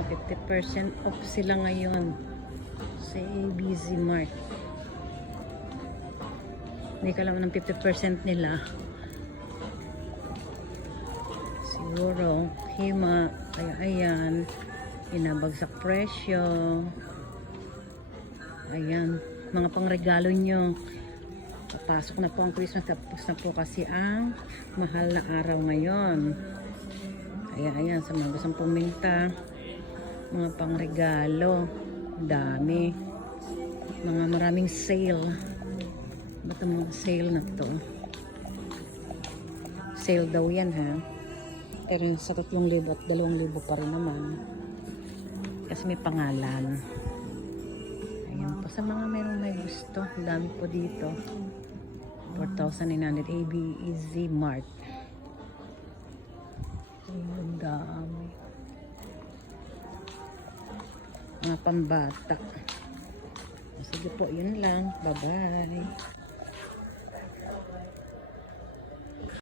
mga 50% off sila ngayon sa ABC Mart. Hindi ka lang ng 50% nila. Siguro, hima. Kaya ayan, inabagsak presyo. Ayan, mga pangregalo nyo. Papasok na po ang Christmas. Tapos na po kasi ang mahal na araw ngayon. Kaya ayan, sa mga gustong puminta, mga pangregalo. Dami. Mga maraming sale. Ba't ang mga sale na to? Sale daw yan ha. Pero sa 3,000 at 2,000 pa rin naman. Kasi may pangalan. Ayan po. Sa mga mayroong may gusto. Dami po dito. 4,900 ABC Mart. Ang dami. Mga pambata. Sige po, yun lang. Bye-bye.